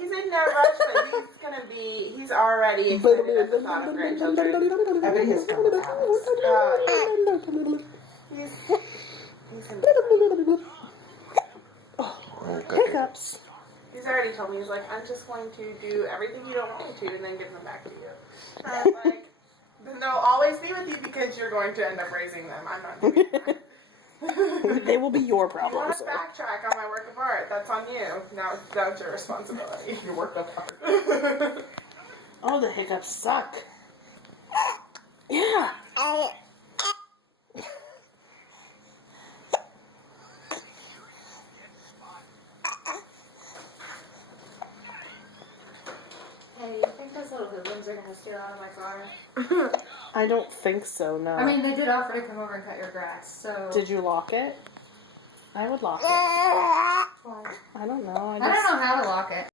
He's in no rush, but he's already excited at the thought of grandchildren. I think he's coming with Alex. He's in Hiccups. He's already told me, he's like, I'm just going to do everything you don't want me to and then give them back to you. And I was like, then they'll always be with you because you're going to end up raising them. I'm not doing that. They will be your If you problem. want to backtrack on my work of art, that's on you. Now that's your responsibility. Your work of art. Oh, the hiccups suck. Yeah. Hey, you think those little hoodlums are gonna steal out of my car? I don't think so, no. I mean, they did offer to come over and cut your grass, so. Did you lock it? I would lock it. Why? I don't know. I don't know how to lock it.